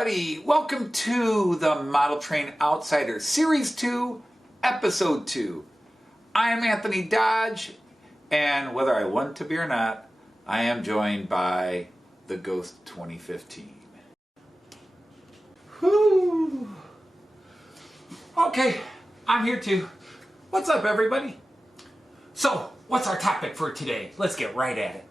everybody! Welcome to the Model Train Outsider Series 2, Episode 2. I am Anthony Dodge, and whether I want to be or not, I am joined by the Ghost 2015. Whew. Okay, I'm here too. What's up, everybody? So, what's our topic for today? Let's get right at it.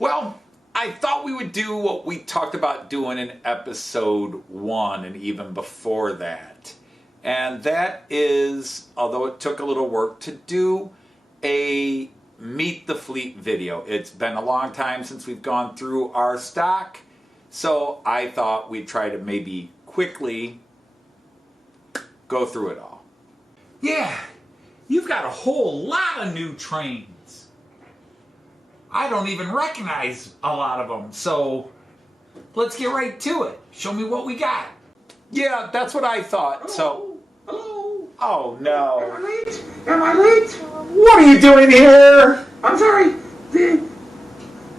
Well, I thought we would do what we talked about doing in episode 1 and even before that. And that is, although it took a little work, to do a Meet the Fleet video. It's been a long time since we've gone through our stock, so I thought we'd try to maybe quickly go through it all. Yeah, you've got a whole lot of new trains. I don't even recognize a lot of them, so let's get right to it. Show me what we got. Yeah, that's what I thought. Hello? So, Hello? oh no. Am I late? Am I late? What are you doing here? I'm sorry.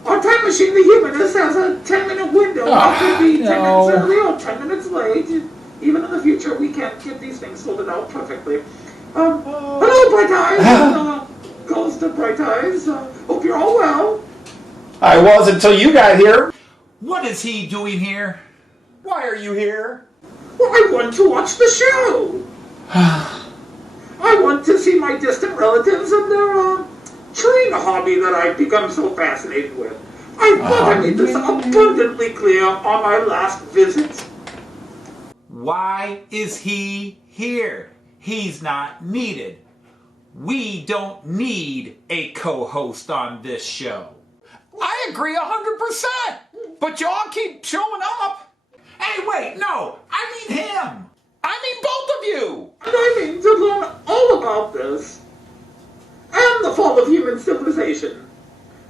Our time machine, the humanist, has a 10-minute window. I could be 10 minutes early or 10 minutes late. Even in the future, we can't get these things sorted out perfectly. Hello, Bright Eyes. Ghost of Bright Eyes. Hope you're all well. I was until you got here. What is he doing here? Why are you here? Well, I want to watch the show. I want to see my distant relatives and their train hobby that I've become so fascinated with. I thought I made this abundantly clear on my last visit. Why is he here? He's not needed. We don't need a co-host on this show. I agree 100%. But y'all keep showing up. Hey, wait, no, I mean him. I mean both of you. And I mean to learn all about this and the fall of human civilization.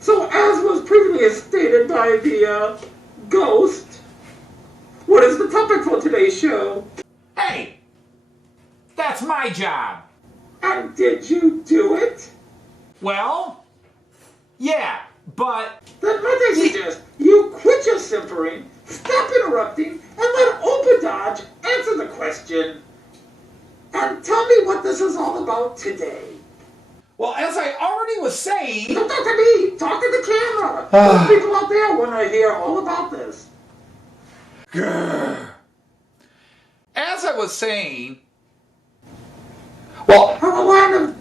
So, as was previously stated by the ghost, what is the topic for today's show? Hey, that's my job. And did you do it? Well, yeah, but Then might I suggest you quit your simpering, stop interrupting, and let Opa Dodge answer the question. And tell me what this is all about today. Well, as I already was saying... Don't talk to me, talk to the camera. Those people out there want to hear all about this. As I was saying... Well, How a lot of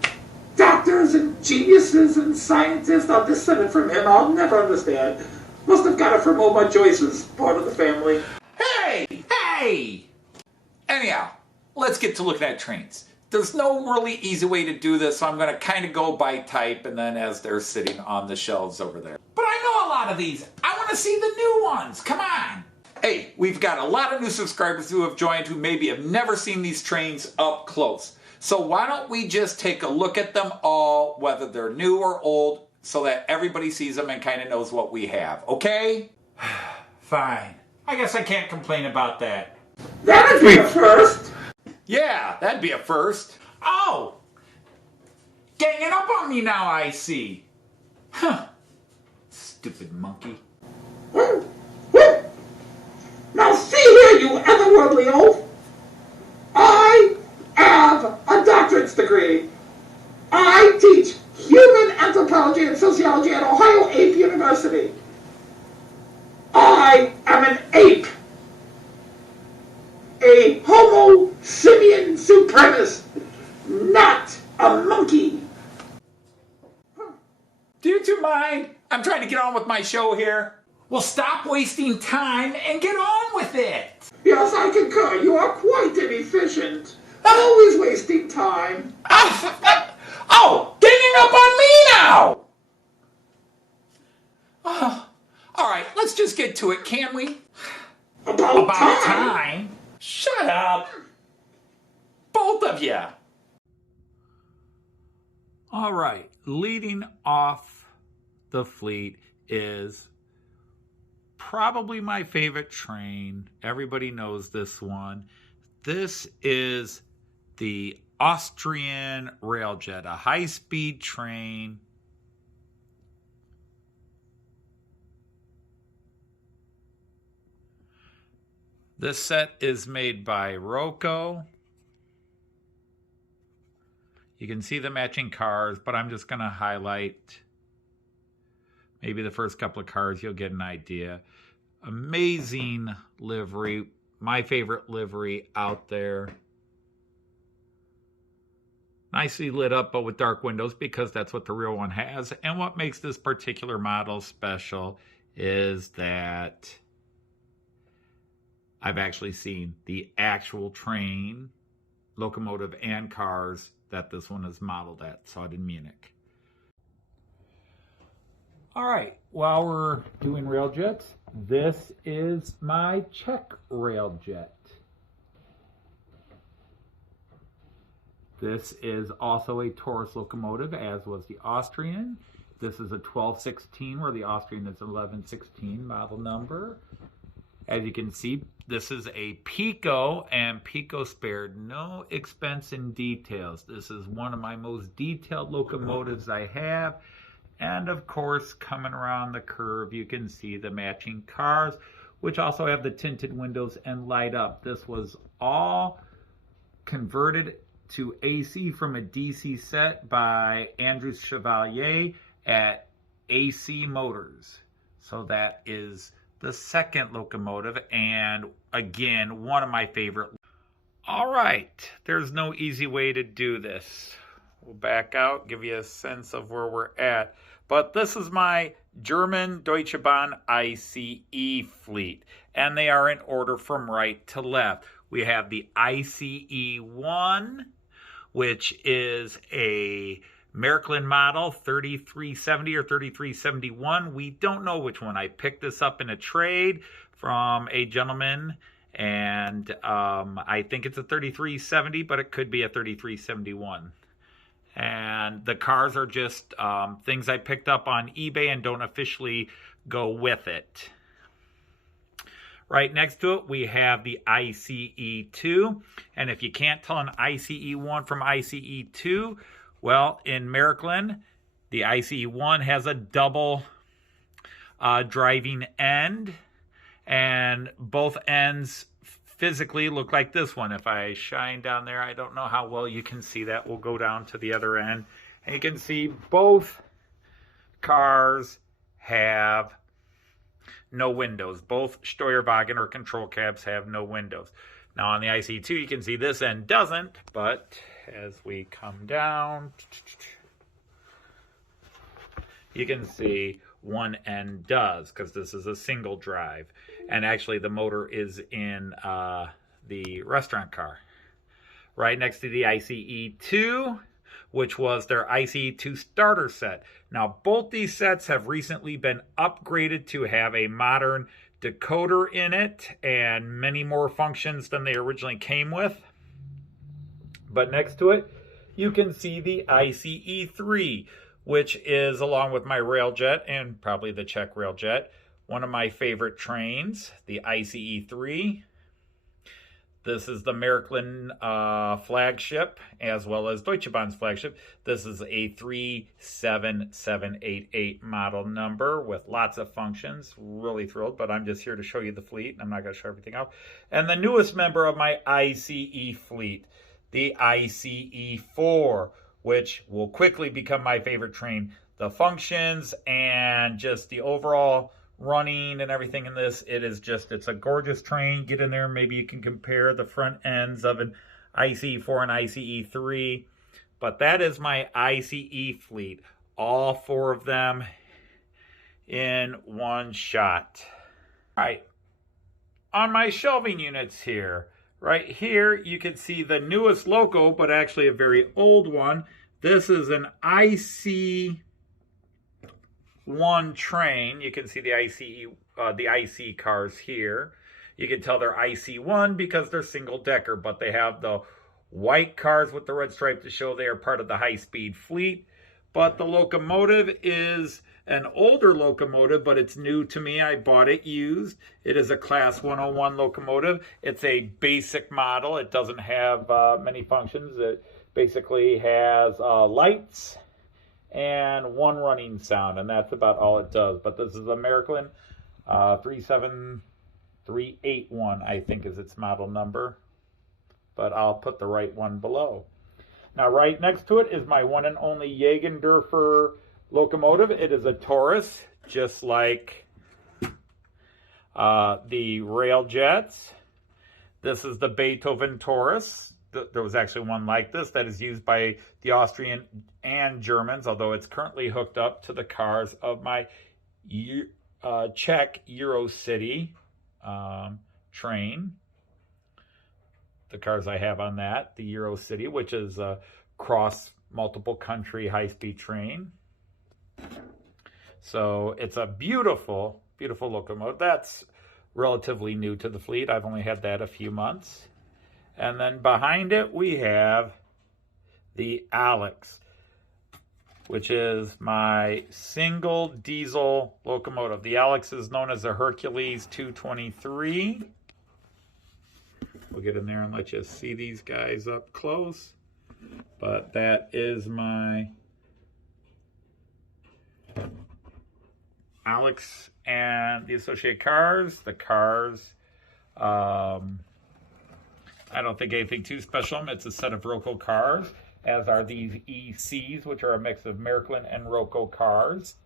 doctors and geniuses and scientists are descended from him, I'll never understand. Must have got it from Oma Joyce's part of the family. hey! anyhow, let's get to looking at trains. There's no really easy way to do this, so I'm going to kind of go by type and then as they're sitting on the shelves over there. But I know a lot of these. I want to see the new ones. Come on. Hey, we've got a lot of new subscribers who have joined who maybe have never seen these trains up close. So why don't we just take a look at them all, whether they're new or old, so that everybody sees them and kind of knows what we have, okay? Fine. I guess I can't complain about that. That'd be a first. Yeah, that'd be a first. Oh! Ganging up on me now, I see. Huh. Stupid monkey. Now see here, you otherworldly oaf. I have a doctorate's degree. I teach human anthropology and sociology at Ohio Ape University. I am an ape. A Homo simian supremacist, not a monkey. Do you two mind? I'm trying to get on with my show here. Well, stop wasting time and get on with it. Yes, I concur. You are quite inefficient. Always wasting time. Oh, ganging up on me now! All right, let's just get to it, can we? About time. time. Shut up! Both of you! All right, leading off the fleet is probably my favorite train. Everybody knows this one. This is the Austrian Railjet, a high-speed train. This set is made by Rocco. You can see the matching cars, but I'm just going to highlight maybe the first couple of cars. You'll get an idea. Amazing livery. My favorite livery out there. Nicely lit up, but with dark windows, because that's what the real one has. And what makes this particular model special is that I've actually seen the actual train, locomotive, and cars that this one is modeled at. Saw it in Munich. All right, while we're doing railjets, this is my Czech railjet. This is also a Taurus locomotive, as was the Austrian. This is a 1216, where the Austrian is 1116 model number. As you can see, this is a Pico, and Pico spared no expense in details. This is one of my most detailed locomotives I have. And of course, coming around the curve, you can see the matching cars, which also have the tinted windows and light up. This was all converted to AC from a DC set by Andrew Chevalier at AC Motors. So that is the second locomotive, and again, one of my favorite. All right, there's no easy way to do this. We'll back out, give you a sense of where we're at. But this is my German Deutsche Bahn ICE fleet, and they are in order from right to left. We have the ICE 1, which is a Merklin model, 3370 or 3371. We don't know which one. I picked this up in a trade from a gentleman, and I think it's a 3370, but it could be a 3371. And the cars are just things I picked up on eBay and don't officially go with it. Right next to it, we have the ICE2. And if you can't tell an ICE1 from ICE2, well, in Merklin, the ICE1 has a double driving end. And both ends physically look like this one. If I shine down there, I don't know how well you can see that. We'll go down to the other end. And you can see both cars have no windows. Both Steuerwagen or control cabs have no windows. Now on the IC2, you can see this end doesn't, but as we come down, you can see one end does, because this is a single drive. And actually the motor is in the restaurant car. Right next to the ICE2, which was their ICE2 starter set. Now, both these sets have recently been upgraded to have a modern decoder in it and many more functions than they originally came with. But next to it, you can see the ICE3, which is, along with my railjet and probably the Czech railjet, one of my favorite trains, the ICE3. This is the Merklin flagship, as well as Deutsche Bahn's flagship. This is a 37788 model number with lots of functions. Really thrilled, but I'm just here to show you the fleet. I'm not going to show everything else. And the newest member of my ICE fleet, the ICE4, which will quickly become my favorite train. The functions and just the overall running and everything in this, it's a gorgeous train. Get in there, maybe you can compare the front ends of an ICE4 and ICE3. But that is my ICE fleet, all four of them in one shot. All right, on my shelving units here, right here you can see the newest loco, but actually a very old one. This is an IC1 train. You can see the IC cars here. You can tell they're IC1 because they're single decker, but they have the white cars with the red stripe to show they are part of the high-speed fleet. But the locomotive is an older locomotive, but it's new to me. I bought it used. It is a Class 101 locomotive. It's a basic model. It doesn't have many functions. It basically has lights and one running sound, and that's about all it does. But this is a Merklin 373 381, I think, is its model number. But I'll put the right one below. Now, right next to it is my one and only Jägendorfer locomotive. It is a Taurus, just like the Railjets. This is the Beethoven Taurus. There was actually one like this that is used by the Austrian and Germans, although it's currently hooked up to the cars of my Czech Eurocity train. The cars I have on that, the Eurocity, which is a cross multiple country high-speed train. So it's a beautiful, beautiful locomotive. That's relatively new to the fleet. I've only had that a few months. And then behind it, we have the Alex, which is my single diesel locomotive. The Alex is known as the Hercules 223. We'll get in there and let you see these guys up close. But that is my Alex and the associated cars. The cars, I don't think anything too special. It's a set of Roco cars, as are these ECs, which are a mix of Merklin and Roco cars.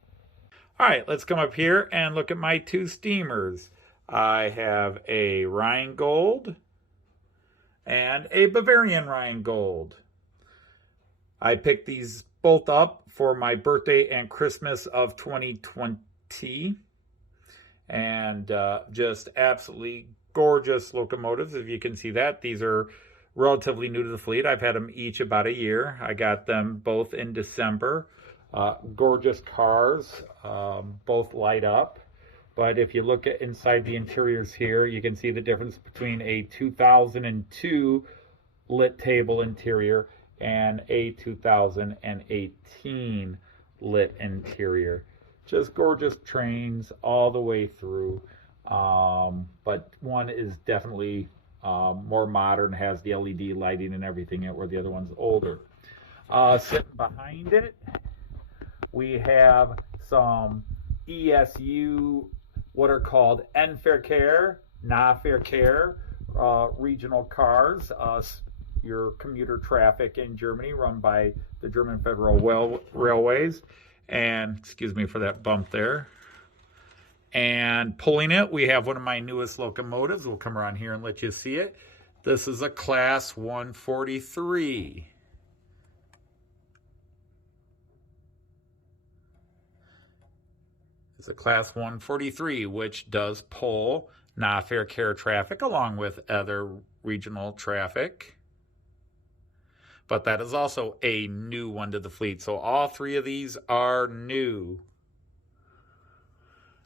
All right, let's come up here and look at my two steamers. I have a Rheingold and a Bavarian Rheingold. I picked these both up for my birthday and Christmas of 2020. And just absolutely gorgeous locomotives, if you can see that. These are relatively new to the fleet. I've had them each about a year. I got them both in December. Gorgeous cars, both light up. But if you look at inside the interiors here, you can see the difference between a 2002 lit table interior and a 2018 lit interior. Just gorgeous trains all the way through. But one is definitely more modern, has the LED lighting and everything, where the other one's older. Sitting behind it, we have some ESU, what are called Nahverkehr, regional cars, your commuter traffic in Germany, run by the German Federal Railways. And excuse me for that bump there. And pulling it, we have one of my newest locomotives. We'll come around here and let you see it. This is a Class 143. It's a Class 143, which does pull Nahverkehr traffic along with other regional traffic. But that is also a new one to the fleet. So all three of these are new.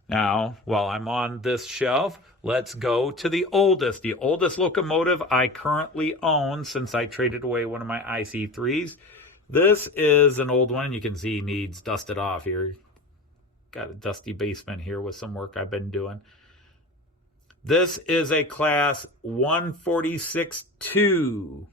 Now, while I'm on this shelf, let's go to the oldest. The oldest locomotive I currently own since I traded away one of my IC3s. This is an old one. You can see needs dusted off here. Got a dusty basement here with some work I've been doing. This is a Class 146-2,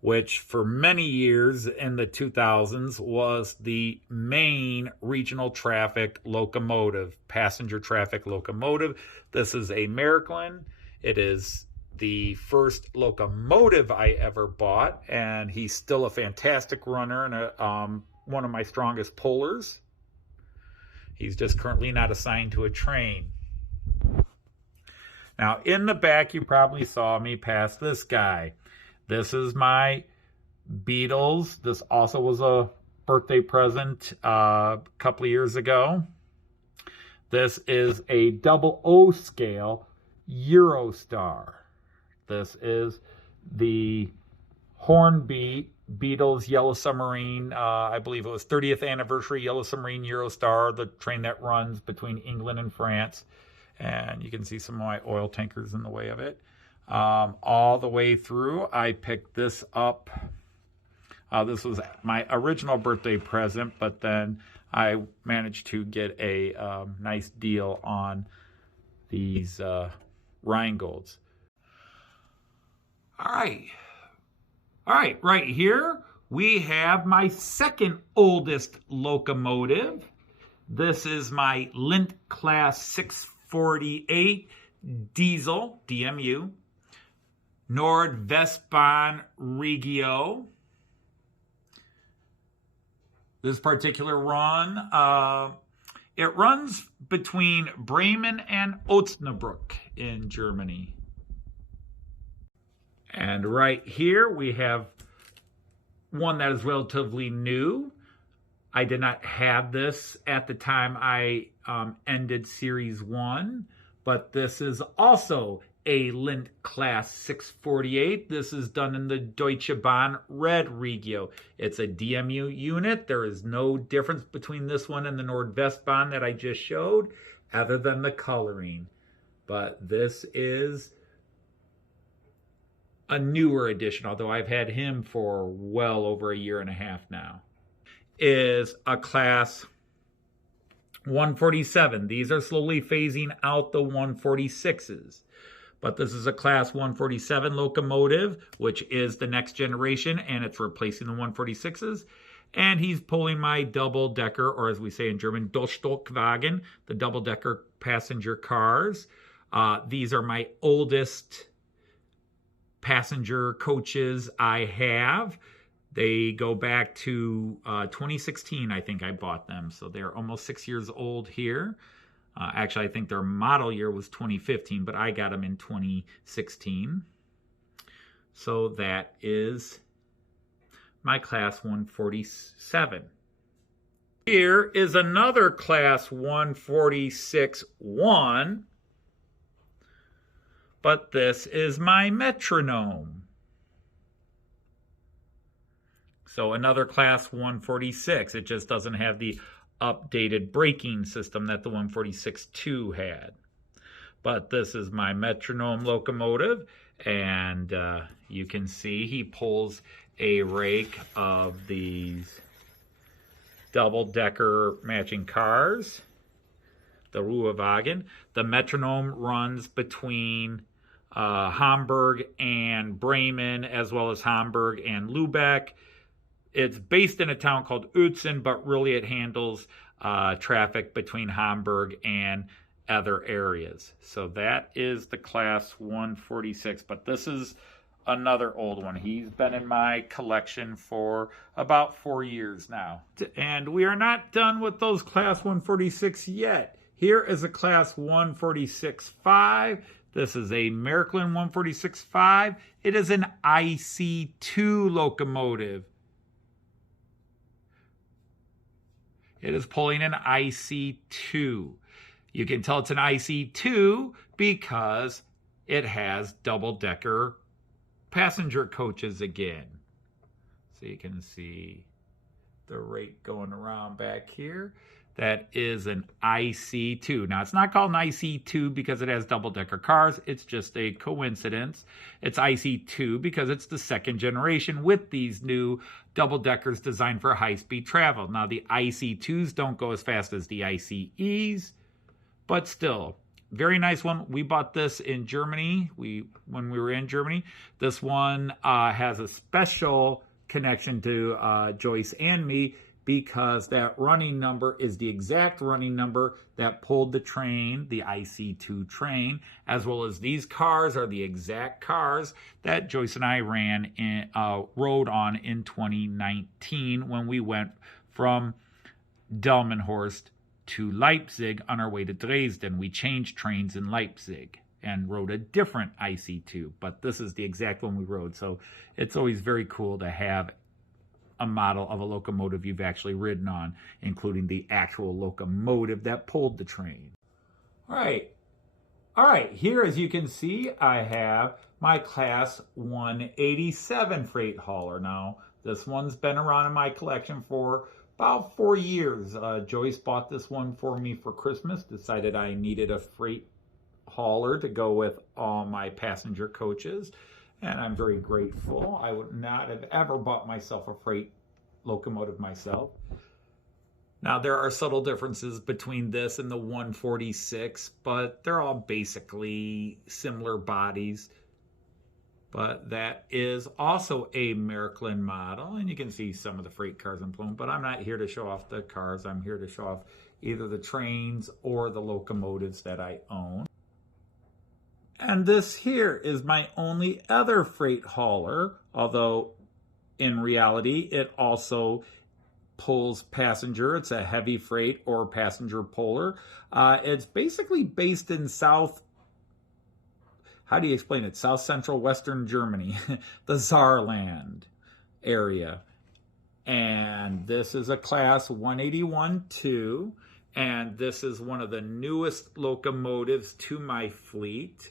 which for many years in the 2000s was the main regional traffic locomotive, passenger traffic locomotive. This is a Merklin. It is the first locomotive I ever bought, and he's still a fantastic runner and one of my strongest pullers. He's just currently not assigned to a train. Now, in the back, you probably saw me pass this guy. This is my Beatles. This also was a birthday present a couple of years ago. This is a 00 scale Eurostar. This is the Hornby Beatles Yellow Submarine, I believe it was 30th anniversary Yellow Submarine Eurostar, the train that runs between England and France. And you can see some of my oil tankers in the way of it. All the way through, I picked this up. This was my original birthday present, but then I managed to get a nice deal on these Rheingolds. All right, right here we have my second oldest locomotive. This is my Lindt Class 648 diesel, DMU, Nordwestbahn Regio. This particular run, it runs between Bremen and Osnabrück in Germany. And right here we have one that is relatively new. I did not have this at the time I ended Series 1, but this is also a Lindt Class 648. This is done in the Deutsche Bahn Red Regio. It's a DMU unit. There is no difference between this one and the Nordwestbahn that I just showed, other than the coloring. But this is a newer edition, although I've had him for well over a year and a half now. Is a Class 147. These are slowly phasing out the 146s. But this is a Class 147 locomotive, which is the next generation, and it's replacing the 146s. And he's pulling my double-decker, or as we say in German, Durchstockwagen, the double-decker passenger cars. These are my oldest passenger coaches I have. They go back to 2016, I think I bought them. So they're almost 6 years old here. Actually, I think their model year was 2015, but I got them in 2016. So that is my Class 147. Here is another Class 146-1, but this is my Metronome. So another Class 146. It just doesn't have the updated braking system that the 146-2 had. But this is my Metronome locomotive, and you can see he pulls a rake of these double-decker matching cars, the Ruhewagen. The Metronome runs between Hamburg and Bremen, as well as Hamburg and Lübeck. It's based in a town called Uelzen, but really it handles traffic between Hamburg and other areas. So that is the Class 146, but this is another old one. He's been in my collection for about 4 years now. And we are not done with those Class 146 yet. Here is a Class 146-5. This is a Merklin 146-5. It is an IC2 locomotive. It is pulling an IC2. You can tell it's an IC2 because it has double-decker passenger coaches again. So you can see the rake going around back here. That is an IC2. Now, it's not called an IC2 because it has double-decker cars. It's just a coincidence. It's IC2 because it's the second generation with these new double-deckers designed for high-speed travel. Now, the IC2s don't go as fast as the ICEs, but still, very nice one. We bought this in Germany when we were in Germany. This one has a special connection to Joyce and me, because that running number is the exact running number that pulled the train, the IC2 train, as well as these cars are the exact cars that Joyce and I rode on in 2019 when we went from Delmenhorst to Leipzig on our way to Dresden. We changed trains in Leipzig and rode a different IC2, but this is the exact one we rode. So it's always very cool to have a model of a locomotive you've actually ridden on, including the actual locomotive that pulled the train. All right, here as you can see, I have my Class 187 freight hauler. Now, this one's been around in my collection for about 4 years. Joyce bought this one for me for Christmas, decided I needed a freight hauler to go with all my passenger coaches. And I'm very grateful. I would not have ever bought myself a freight locomotive myself. Now, there are subtle differences between this and the 146, but they're all basically similar bodies. But that is also a Merklin model, and you can see some of the freight cars in plume, but I'm not here to show off the cars. I'm here to show off either the trains or the locomotives that I own. And this here is my only other freight hauler, although in reality it also pulls passenger. It's a heavy freight or passenger puller. It's basically based in South Central Western Germany, the Saarland area. And this is a class 181-2, and this is one of the newest locomotives to my fleet.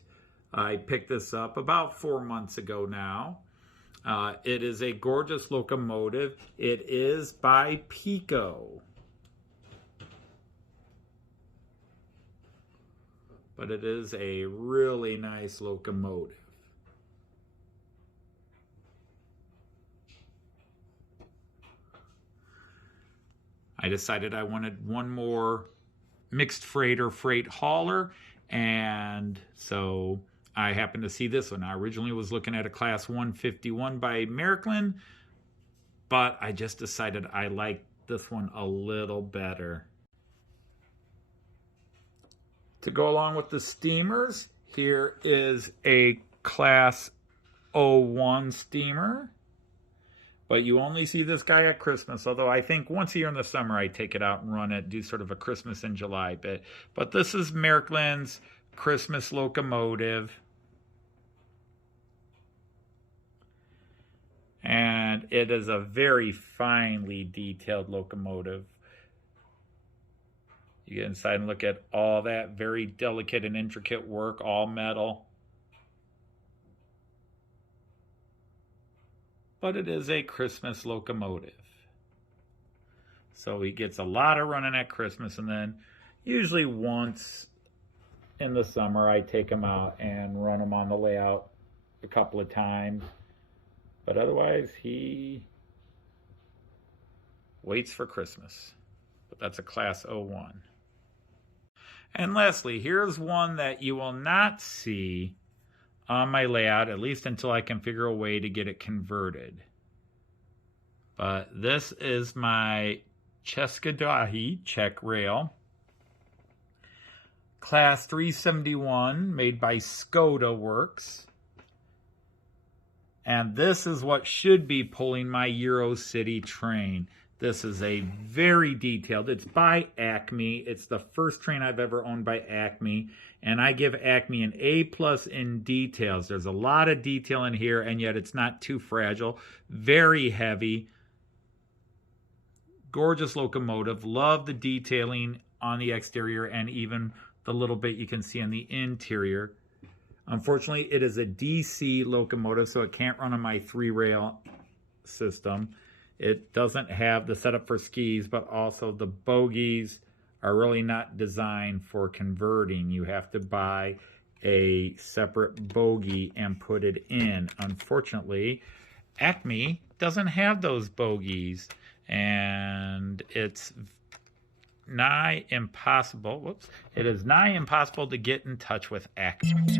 I picked this up about 4 months ago now. It is a gorgeous locomotive. It is by Pico. But it is a really nice locomotive. I decided I wanted one more mixed freight or freight hauler, and so I happened to see this one. I originally was looking at a class 151 by Merklin, but I just decided I liked this one a little better. To go along with the steamers, here is a class 01 steamer. But you only see this guy at Christmas, although I think once a year in the summer I take it out and run it, do sort of a Christmas in July bit. But this is Merklin's Christmas locomotive. And it is a very finely detailed locomotive. You get inside and look at all that very delicate and intricate work, all metal. But it is a Christmas locomotive. So he gets a lot of running at Christmas, and then usually once in the summer I take him out and run him on the layout a couple of times. But otherwise he waits for Christmas. But that's a class 01. And lastly, here's one that you will not see on my layout, at least until I can figure a way to get it converted. But this is my České Czech rail, class 371, made by Skoda Works. And this is what should be pulling my Eurocity train. This is a very detailed, it's by Acme. It's the first train I've ever owned by Acme. And I give Acme an A+ in details. There's a lot of detail in here, and yet it's not too fragile. Very heavy. Gorgeous locomotive. Love the detailing on the exterior and even the little bit you can see on the interior. Unfortunately, it is a DC locomotive, so it can't run on my 3-rail system. It doesn't have the setup for skis, but also the bogies are really not designed for converting. You have to buy a separate bogie and put it in. Unfortunately, Acme doesn't have those bogies, and it's nigh impossible. It is nigh impossible to get in touch with Acme.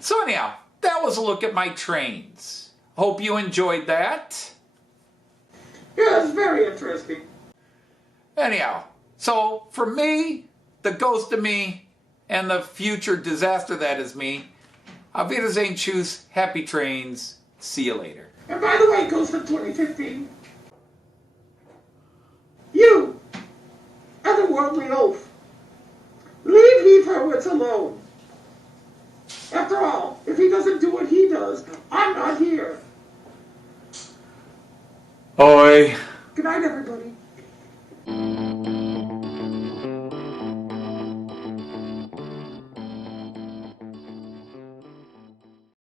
So anyhow, that was a look at my trains. Hope you enjoyed that. Yeah, it's very interesting. Anyhow, so for me, the ghost of me, and the future disaster that is me, Auf Wiedersehen, tschüss, happy trains, see you later. And by the way, Ghost of 2015, you, otherworldly oaf, leave Heath Hurwitz alone. After all, if he doesn't do what he does, I'm not here. Oi. Good night, everyone.